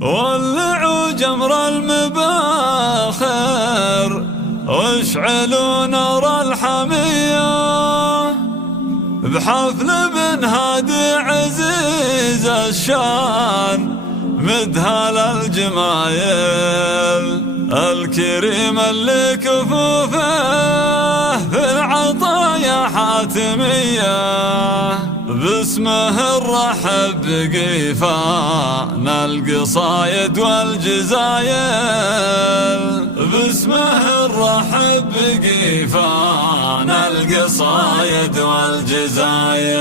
ولعوا جمر المباخر واشعلوا نار الحمية بحفل بن هادي عزيز الشان مذهل الجمايل الكريم اللي كفوفه في العطايا حاتمية باسمه الرحب بقيفان القصايد والجزايل باسمه الرحب بقيفان القصايد والجزايل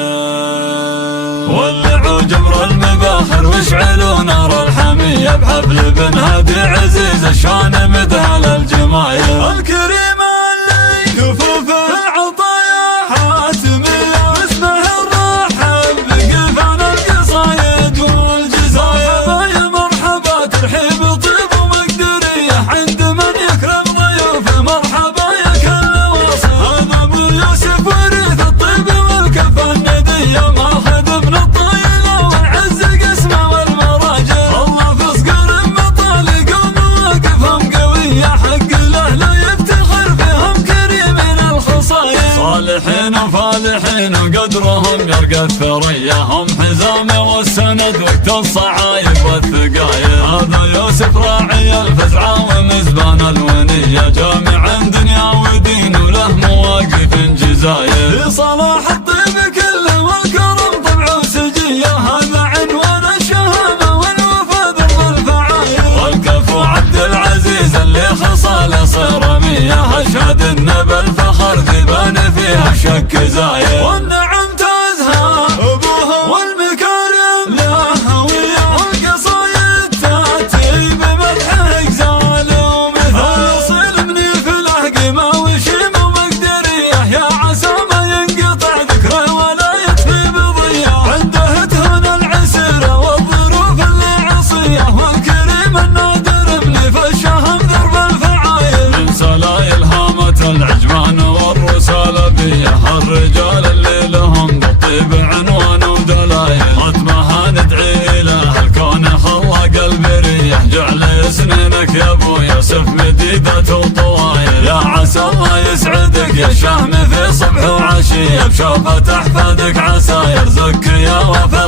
ولعوا جمر المباخر واشعلوا نار الحمية بحفل بن هادي عزيز الشان مذهل الجمايل الكريم اللي كفوفه العطايا حاتمية باسمه الرحب بقيفان القصايد والجزايل يا مرحبا ترحيب طيب ومقدرية عند من يكرم ضيوفه مرحبا يا كل واصل هذا ابو يوسف وريث الطيب والكفة الندية ماخذ ابن الطيلة والعز قسمه والمراجل الله في صقر مطالق ومواقفهم قوية حق الاهل يفتخر فيهم كريمين الخصايل صالحين وفالحين وقدرهم يرقى الثريا هم حزامه والسند وقت الصعايب والثقايل هذا يوسف راعي الفزعة ومزبان الونية جامع دنيا ودين وله مواقف جزايل لصلاح الطيب كله والكرم طبعه سجية هذا عنوان الشهامة والوفا ذو الفعايل والكفو عبد العزيز اللي خصاله صرامية اشهد ان بالفخر ذبان فيها شك زايل والنعم تازها ابوها والمكارم له هوية والقصايد تاتي بمدحه غزال ومثال يصير مني فله قيمة وشيمة ومقدرية يا عسى ما ينقطع ذكره ولا يطفي بضياء عنده تهون العسيرة والظروف اللي عصية والكريم النادر مني فالشهم ذرب الفعايل من سلايل هامة العجمان والرسالة بيه الرجال اللي لهم بالطيب عنوان ودلايل ختمها ندعي اله الكون خلق البريه جعل سنينك يا ابو يوسف مديدة وطوايل يا عسى الله يسعدك يا شهم في صبح وعشيه بشوفة احفادك عسى يرزقك يا وفاء